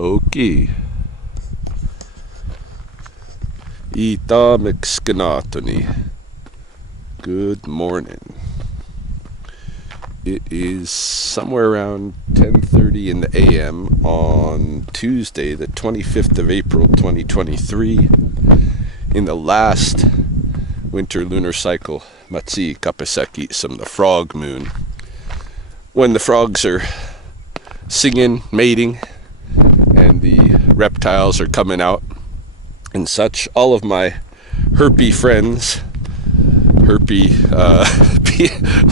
Okay. Ita mixkanatoni. Good morning. It is somewhere around 10:30 in the AM on Tuesday, the 25th of April, 2023, in the last winter lunar cycle, Matsi Kapaseki Sam, the frog moon, when the frogs are singing, mating, and the reptiles are coming out and such. All of my herpy friends,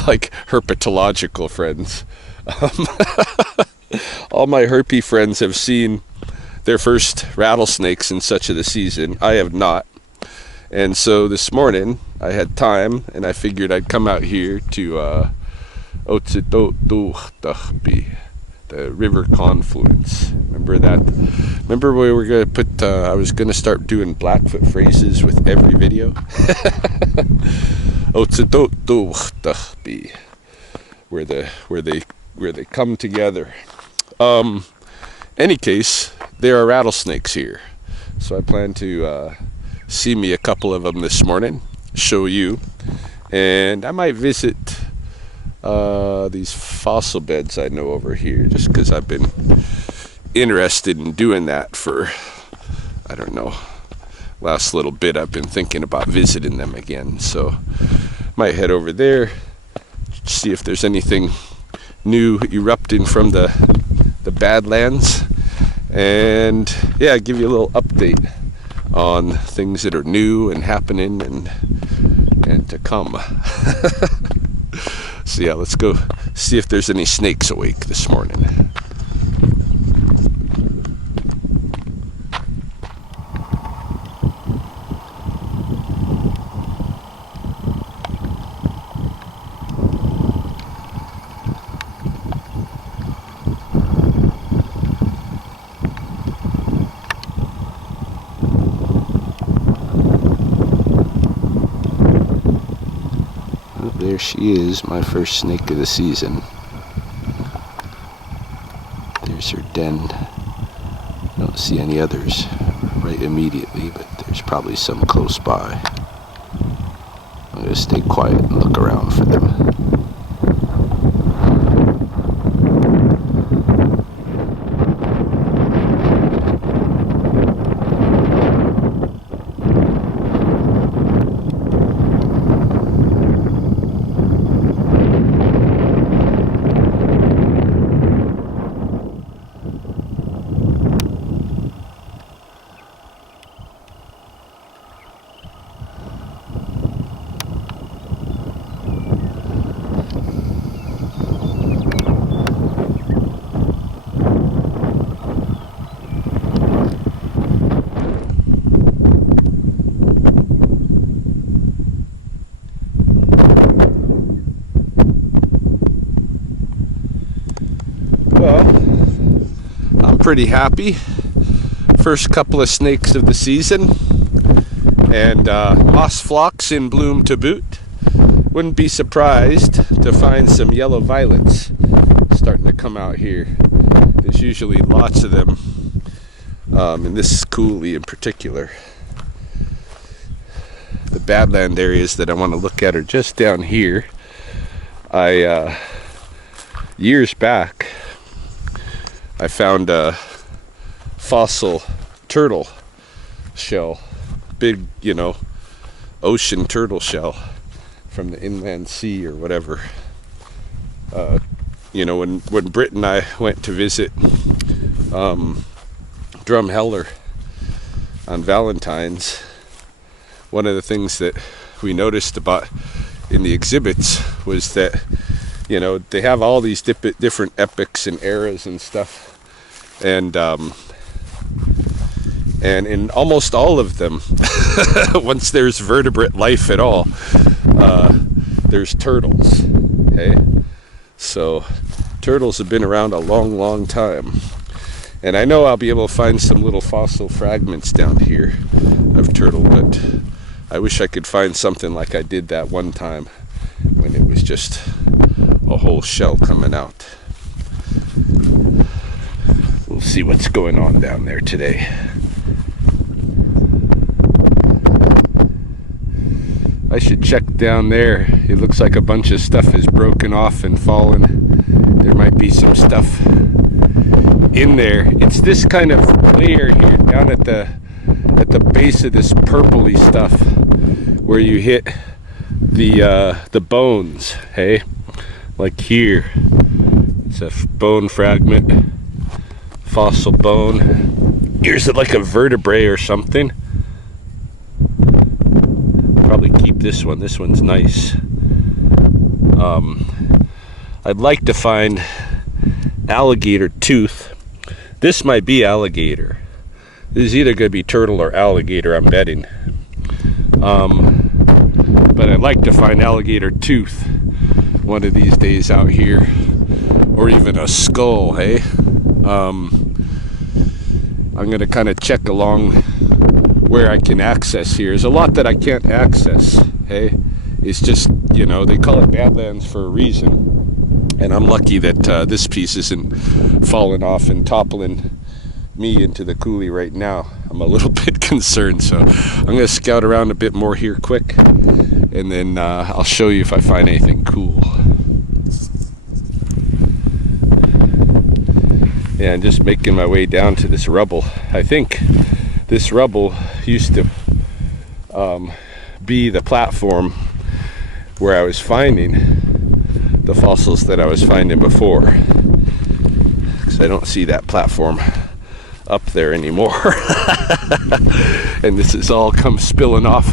like herpetological friends, all my herpy friends have seen their first rattlesnakes and such of the season. I have not. And so this morning I had time and I figured I'd come out here to the river confluence. Remember that? Remember we were going to put, I was going to start doing Blackfoot phrases with every video? Where they come together. Any case, there are rattlesnakes here. So I plan to see me a couple of them this morning, show you, and I might visit these fossil beds I know over here, just because I've been interested in doing that for, I don't know, last little bit. I've been thinking about visiting them again, so might head over there, see if there's anything new erupting from the Badlands, and yeah, give you a little update on things that are new and happening and to come. So yeah, let's go see if there's any snakes awake this morning. There she is, my first snake of the season. There's her den. Don't see any others right immediately, but there's probably some close by. I'm gonna stay quiet and look around for them. Well, I'm pretty happy. First couple of snakes of the season, and moss phlox in bloom to boot. Wouldn't be surprised to find some yellow violets starting to come out here. There's usually lots of them in this coulee in particular. The badland areas that I want to look at are just down here. Years back, I found a fossil turtle shell, big, ocean turtle shell from the inland sea or whatever. When Britt and I went to visit Drumheller on Valentine's, one of the things that we noticed about in the exhibits was that they have all these different epochs and eras and stuff, and in almost all of them, once there's vertebrate life at all, there's turtles. Okay, so turtles have been around a long time, and I know I'll be able to find some little fossil fragments down here of turtle, but I wish I could find something like I did that one time when it was just a whole shell coming out. We'll see. see what's going on down there today. I should check down there. It looks like a bunch of stuff is broken off and fallen. There might be some stuff in there. It's this kind of layer here down at the base of this purpley stuff where you hit the bones, hey? Like here. It's a bone fragment, fossil bone. Here's like a vertebrae or something. Probably keep this one. This one's nice. I'd like to find alligator tooth. This might be alligator. This is either going to be turtle or alligator, I'm betting. But I'd like to find alligator tooth one of these days out here, or even a skull, hey? I'm going to kind of check along where I can access here. There's a lot that I can't access, hey? It's just, you know, they call it Badlands for a reason. And I'm lucky that this piece isn't falling off and toppling me into the coulee right now. I'm a little bit concerned, so I'm going to scout around a bit more here quick, and then I'll show you if I find anything cool. Yeah, I'm just making my way down to this rubble. I think this rubble used to be the platform where I was finding the fossils that I was finding before, because I don't see that platform up there anymore. And this has all come spilling off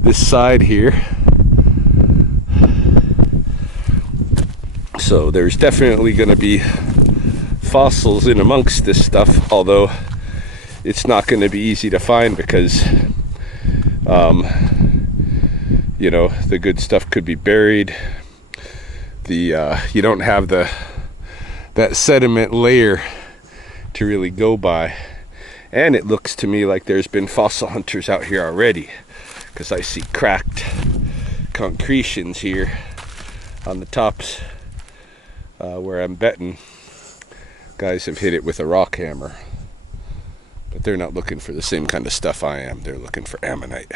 this side here. So there's definitely going to be fossils in amongst this stuff, although it's not going to be easy to find because you know, the good stuff could be buried. You don't have that sediment layer to really go by, and it looks to me like there's been fossil hunters out here already, because I see cracked concretions here on the tops where I'm betting guys have hit it with a rock hammer. But they're not looking for the same kind of stuff I am. They're looking for ammonite.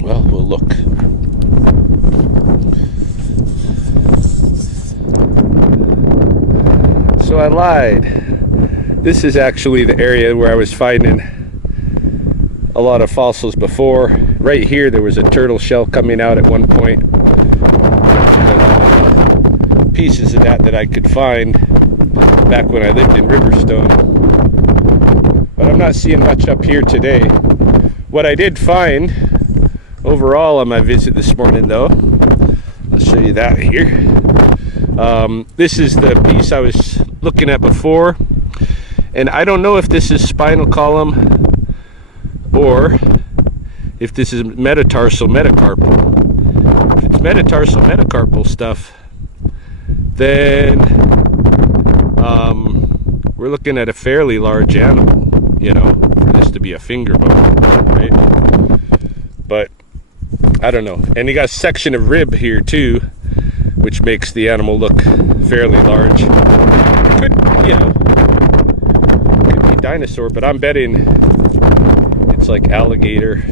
Well, we'll look. So I lied. This is actually the area where I was finding a lot of fossils before. Right here there was a turtle shell coming out at one point. Pieces of that I could find back when I lived in Riverstone. But I'm not seeing much up here today. What I did find overall on my visit this morning, though, I'll show you that here. This is the piece I was looking at before, and I don't know if this is spinal column or if this is metatarsal metacarpal. If it's metatarsal metacarpal stuff, then we're looking at a fairly large animal, you know, for this to be a finger bone, right? But I don't know. And you got a section of rib here too, which makes the animal look fairly large. Could, you know, could be dinosaur, but I'm betting it's like alligator.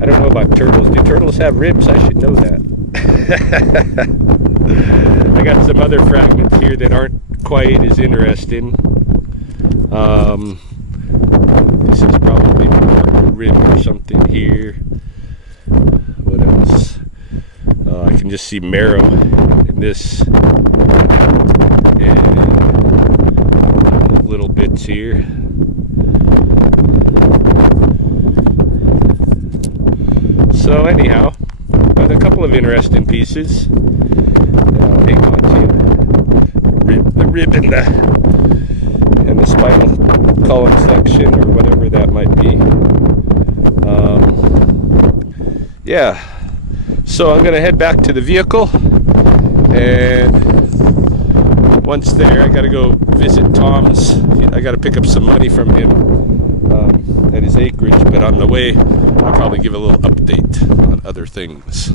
I don't know about turtles. Do turtles have ribs? I should know that. I got some other fragments here that aren't quite as interesting. This is probably more rib or something here. What else? I can just see marrow in this, and little bits here. So anyhow, got a couple of interesting pieces that I'll hang on to. The rib and the spinal column section, or whatever that might be. Yeah, so I'm gonna head back to the vehicle, and once there I gotta go visit Tom's. I gotta pick up some money from him at his acreage, but on the way I'll probably give a little update on other things.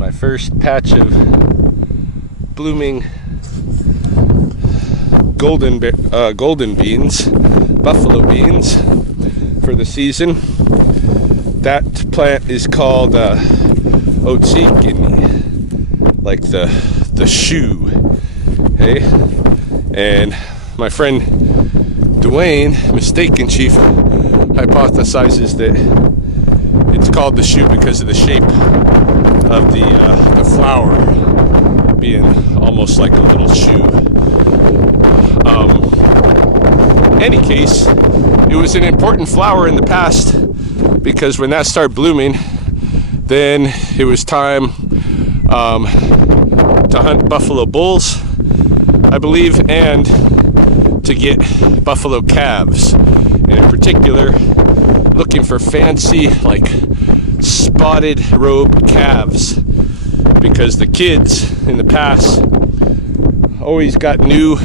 my first patch of blooming golden beans, buffalo beans for the season. That plant is called otsikini, like the shoe, hey? And my friend Dwayne, Mistaken Chief, hypothesizes that it's called the shoe because of the shape of the flower being almost like a little shoe. Any case, it was an important flower in the past because when that started blooming, then it was time to hunt buffalo bulls, I believe, and to get buffalo calves, and in particular looking for fancy, like, spotted robe calves, because the kids in the past always got new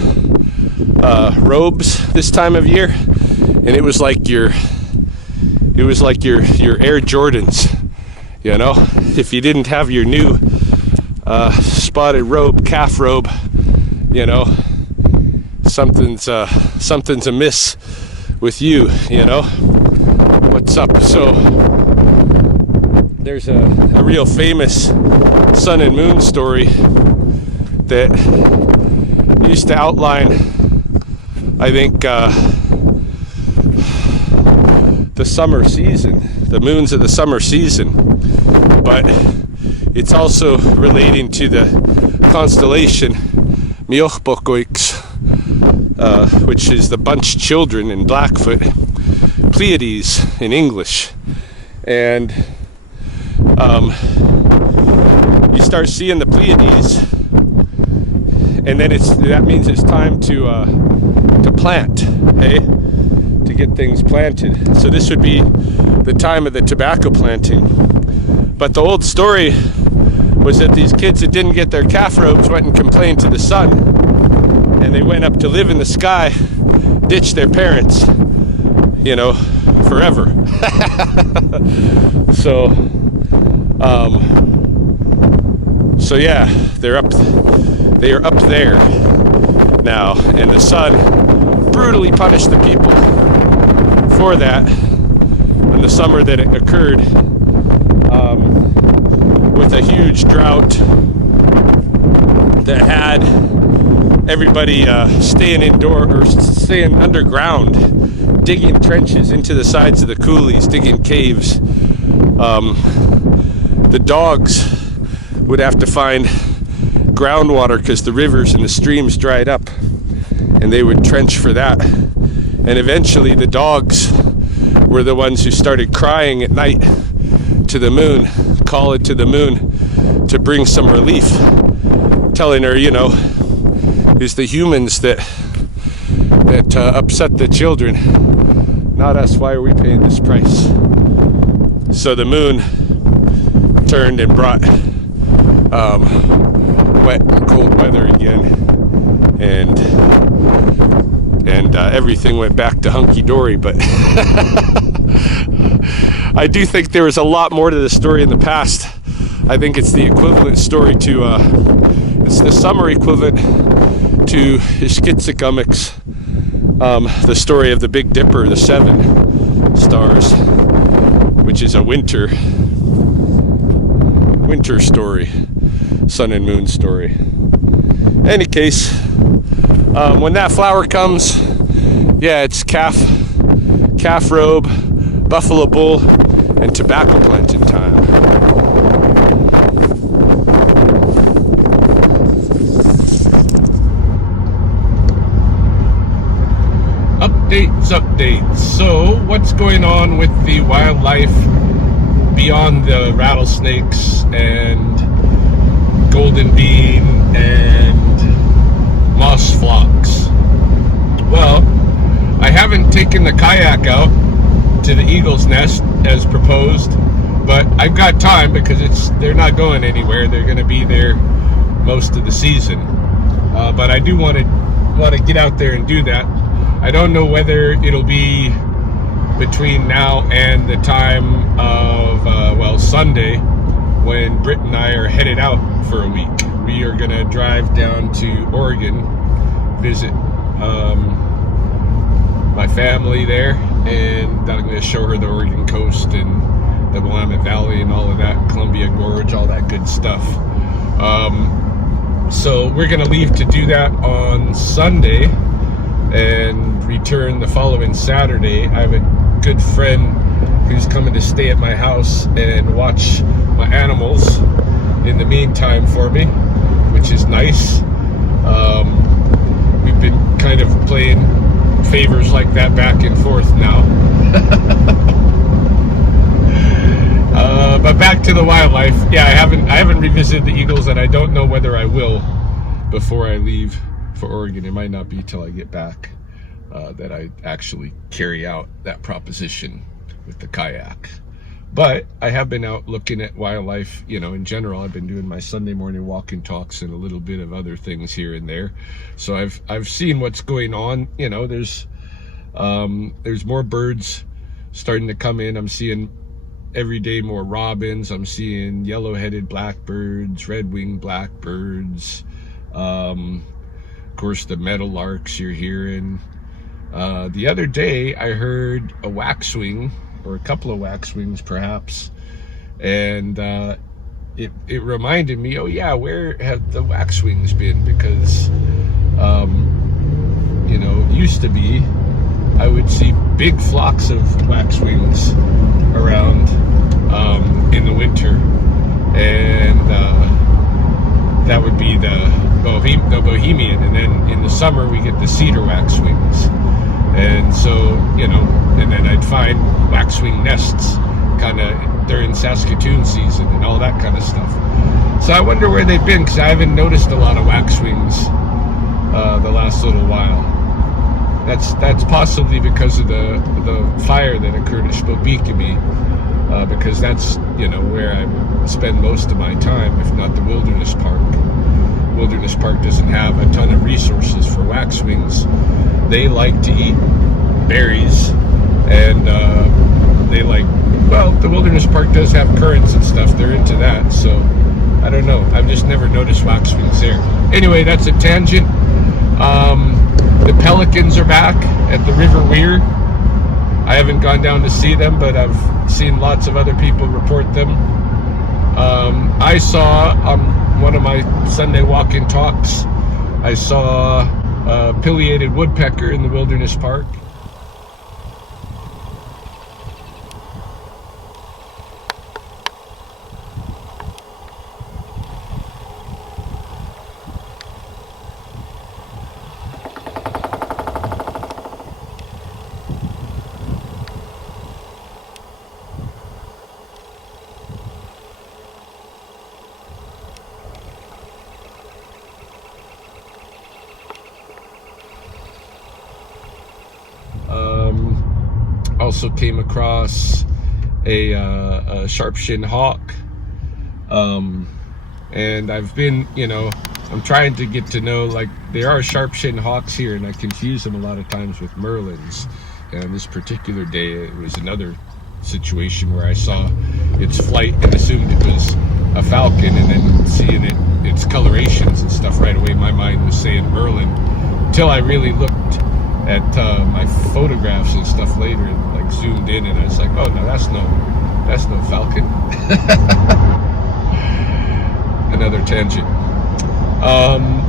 robes this time of year, and it was like your Air Jordans, you know. If you didn't have your new spotted robe, calf robe, you know, something's amiss with you, you know. What's up? So there's a real famous sun and moon story that used to outline, I think, the summer season, the moons of the summer season, but it's also relating to the constellation Miocbokoix, which is the bunched children in Blackfoot, Pleiades in English. And you start seeing the Pleiades, and then that means it's time to plant, hey, to get things planted. So this would be the time of the tobacco planting. But the old story was that these kids that didn't get their calf robes went and complained to the sun, and they went up to live in the sky, ditched their parents, you know, forever. So yeah, they are up there now, and the sun brutally punished the people for that in the summer that it occurred, with a huge drought that had everybody staying underground, digging trenches into the sides of the coulees, digging caves. The dogs would have to find groundwater because the rivers and the streams dried up, and they would trench for that. And eventually the dogs were the ones who started crying at night to the moon, calling to the moon to bring some relief, telling her, you know, it's the humans that upset the children, not us. Why are we paying this price? So the moon turned and brought wet and cold weather again, and everything went back to hunky-dory. But I do think there was a lot more to the story in the past. I think it's the equivalent story to it's the summer equivalent to Iskitsikamics, the story of the Big Dipper, the 7 stars, which is a winter story, sun and moon story. Any case, when that flower comes, yeah, it's calf robe, buffalo bull, and tobacco planting time. Updates. So, what's going on with the wildlife beyond the rattlesnakes and golden bean and moss phlox? Well, I haven't taken the kayak out to the eagle's nest as proposed, but I've got time because they're not going anywhere. They're going to be there most of the season. But I do want to get out there and do that. I don't know whether it'll be between now and the time of Sunday, when Britt and I are headed out for a week. We are gonna drive down to Oregon, visit my family there, and I'm gonna show her the Oregon coast and the Willamette Valley and all of that, Columbia Gorge, all that good stuff. So we're gonna leave to do that on Sunday and return the following Saturday. I have a good friend who's coming to stay at my house and watch my animals in the meantime for me, which is nice. We've been kind of playing favors like that back and forth now. But back to the wildlife. Yeah, I haven't revisited the eagles, and I don't know whether I will before I leave for Oregon. It might not be till I get back that I actually carry out that proposition with the kayak. But I have been out looking at wildlife, you know, in general. I've been doing my Sunday morning walking talks and a little bit of other things here and there. So I've seen what's going on. You know, there's more birds starting to come in. I'm seeing every day more robins. I'm seeing yellow-headed blackbirds, red-winged blackbirds. Of course, the meadowlarks you're hearing. The other day, I heard a waxwing, or a couple of waxwings perhaps, and it reminded me, oh yeah, where have the waxwings been? Because you know, it used to be I would see big flocks of waxwings around in the winter, and that would be the Bohemian, and then in the summer we get the cedar waxwings. And so, you know, and then I'd find waxwing nests kind of during Saskatoon season and all that kind of stuff. So I wonder where they've been, because I haven't noticed a lot of waxwings the last little while. That's possibly because of the fire that occurred at Spobekimi, because that's, you know, where I spend most of my time, if not the Wilderness Park. Wilderness Park doesn't have a ton of resources for waxwings. They like to eat berries, and they like, well, the Wilderness Park does have currants and stuff. They're into that, so I don't know. I've just never noticed waxwings there. Anyway, that's a tangent. The pelicans are back at the River Weir. I haven't gone down to see them, but I've seen lots of other people report them. I saw on one of my Sunday walk-in talks, I saw a pileated woodpecker in the Wilderness Park. Also came across a sharp-shinned hawk, and I've been, you know, I'm trying to get to know, like, there are sharp-shinned hawks here, and I confuse them a lot of times with merlins. And this particular day, it was another situation where I saw its flight and assumed it was a falcon, and then seeing its colorations and stuff right away, my mind was saying merlin, until I really looked at my photographs and stuff later, and like zoomed in, and I was like, oh no, that's no falcon. Another tangent.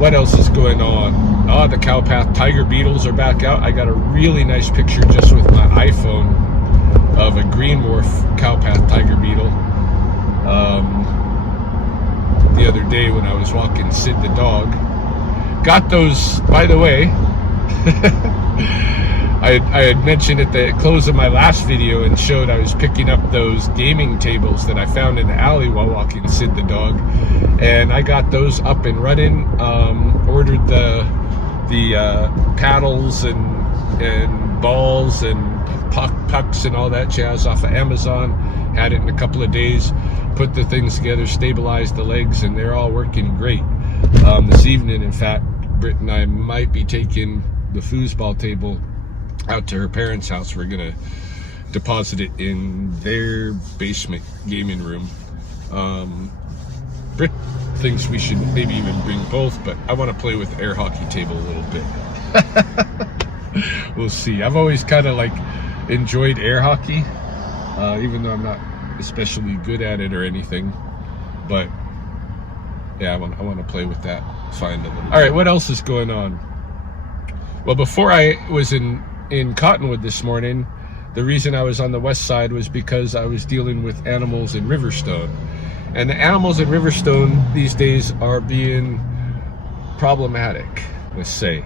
What else is going on? Oh, the cowpath tiger beetles are back out. I got a really nice picture just with my iPhone of a green wharf cowpath tiger beetle the other day when I was walking Sid the dog. Got those, by the way. I had mentioned at the close of my last video and showed I was picking up those gaming tables that I found in the alley while walking Sid the dog, and I got those up and running. Ordered the paddles and balls and pucks and all that jazz off of Amazon. Had it in a couple of days, put the things together, stabilized the legs, and they're all working great. This evening, in fact, Britt and I might be taking the foosball table out to her parents' house. We're gonna deposit it in their basement gaming room, Britt thinks we should maybe even bring both, but I want to play with the air hockey table a little bit. We'll see. I've always kind of like enjoyed air hockey, even though I'm not especially good at it or anything. But yeah, I want to play with that. Find a little. All right, what else is going on? Well, before I was in Cottonwood this morning, the reason I was on the west side was because I was dealing with animals in Riverstone. And the animals in Riverstone these days are being problematic, let's say.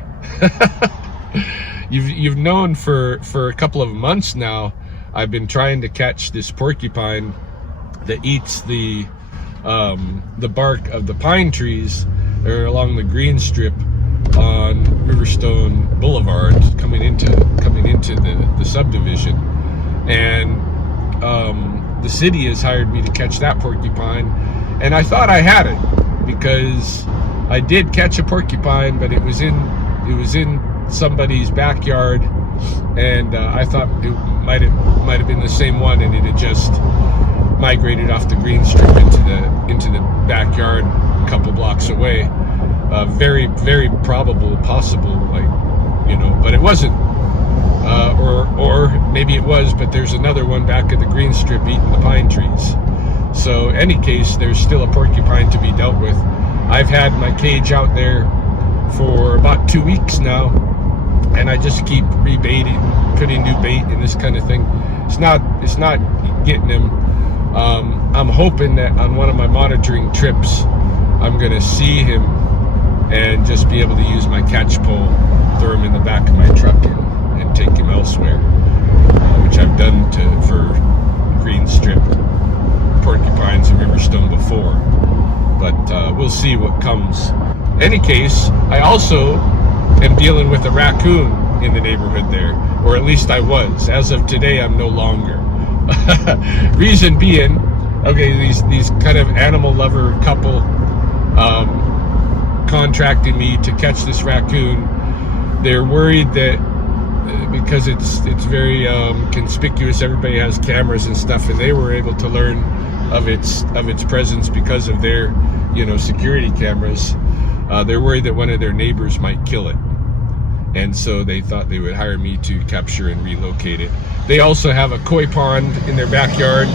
You've known for a couple of months now, I've been trying to catch this porcupine that eats the bark of the pine trees that are along the green strip on Riverstone Boulevard, coming into the subdivision. And the city has hired me to catch that porcupine, and I thought I had it because I did catch a porcupine, but it was in somebody's backyard, and I thought it might have been the same one, and it had just migrated off the green strip into the backyard a couple blocks away. Very, very probable, possible, but it wasn't. Or maybe it was, but there's another one back at the green strip eating the pine trees. So, any case, there's still a porcupine to be dealt with. I've had my cage out there for about 2 weeks now, and I just keep rebaiting, putting new bait and this kind of thing. It's not getting him. I'm hoping that on one of my monitoring trips, I'm gonna see him and just be able to use my catch pole, throw him in the back of my truck and take him elsewhere, which I've done for green strip porcupines in Riverstone before. But we'll see what comes. In any case, I also am dealing with a raccoon in the neighborhood there, or at least I was. As of today, I'm no longer. Reason being, okay, these kind of animal lover couple contracted me to catch this raccoon. They're worried that because it's very conspicuous, everybody has cameras and stuff, and they were able to learn of its presence because of their security cameras. They're worried that one of their neighbors might kill it, and so they thought they would hire me to capture and relocate it. They also have a koi pond in their backyard,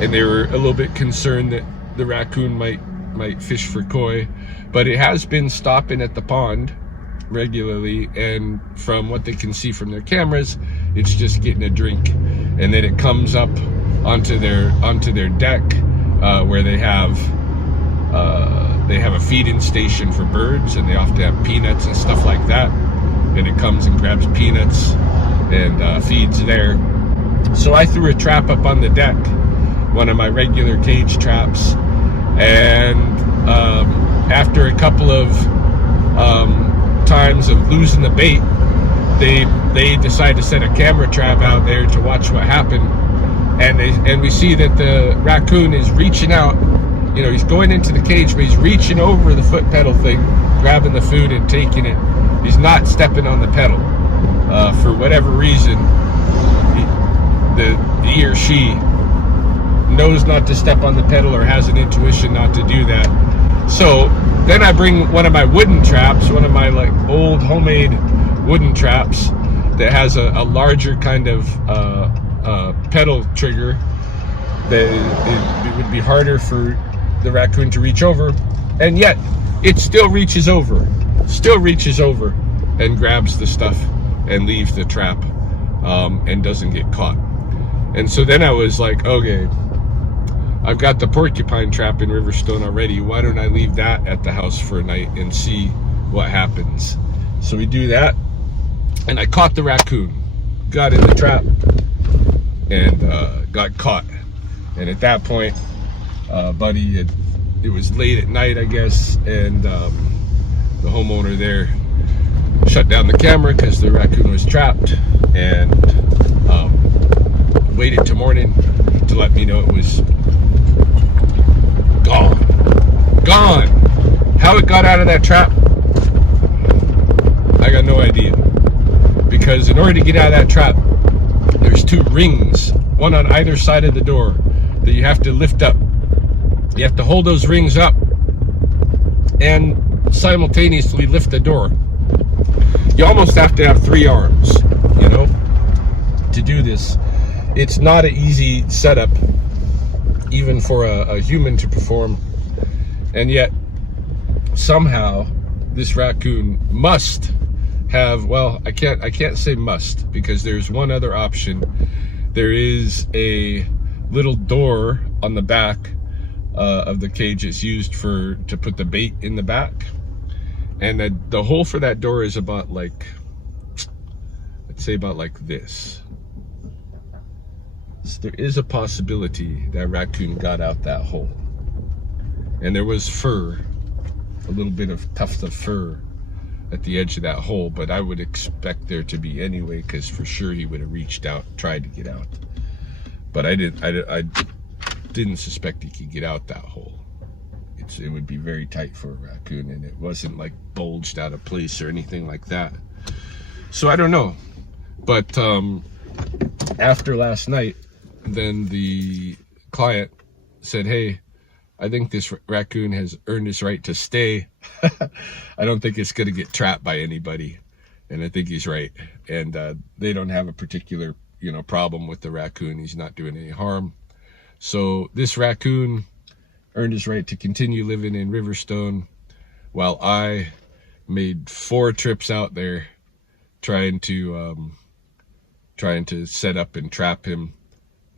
and they were a little bit concerned that the raccoon might fish for koi, but it has been stopping at the pond regularly, and from what they can see from their cameras, it's just getting a drink, and then it comes up onto their deck where they have a feeding station for birds, and they often have peanuts and stuff like that, and it comes and grabs peanuts and feeds there. So I threw a trap up on the deck, one of my regular cage traps, and after a couple of times of losing the bait, they decide to set a camera trap out there to watch what happened, and we see that the raccoon is reaching out. He's going into the cage, but he's reaching over the foot pedal thing, grabbing the food and taking it. He's not stepping on the pedal. For whatever reason, he or she knows not to step on the pedal, or has an intuition not to do that. So then I bring one of my wooden traps, one of my old homemade wooden traps that has a larger kind of pedal trigger that it would be harder for the raccoon to reach over, and yet it still reaches over and grabs the stuff and leaves the trap and doesn't get caught. And so then I was like, okay, I've got the porcupine trap in Riverstone already. Why don't I leave that at the house for a night and see what happens? So we do that, and I caught the raccoon, got in the trap, and got caught. And at that point, buddy, it was late at night, I guess, and the homeowner there shut down the camera because the raccoon was trapped, and waited till morning to let me know it was gone. How it got out of that trap, I got no idea, because in order to get out of that trap, there's 2 rings, one on either side of the door, that you have to lift up You have to hold those rings up and simultaneously lift the door. You almost have to have 3 arms, you know, to do this. It's not an easy setup, even for a human to perform. And yet, somehow, this raccoon must have, well, I can't say must, because there's one other option. There is a little door on the back of the cage. It's used to put the bait in the back. And the hole for that door is about like, let's say about like this. So there is a possibility that raccoon got out that hole. And there was fur, a little bit of tuft of fur at the edge of that hole, but I would expect there to be anyway, because for sure he would have reached out, tried to get out. But I didn't suspect he could get out that hole. It would be very tight for a raccoon, and it wasn't like bulged out of place or anything like that. So I don't know. But after last night, then the client said, hey, I think this raccoon has earned his right to stay. I don't think it's going to get trapped by anybody. And I think he's right. And they don't have a particular, problem with the raccoon. He's not doing any harm. So this raccoon earned his right to continue living in Riverstone, while I made 4 trips out there trying to set up and trap him,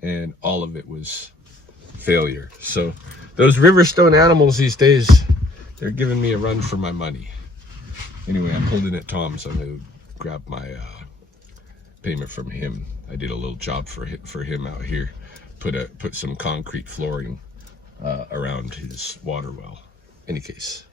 and all of it was failure. So those Riverstone animals these days, they're giving me a run for my money. Anyway, I'm pulled in at Tom's. I'm gonna grab my payment from him. I did a little job for him out here. Put some concrete flooring around his water well. Any case.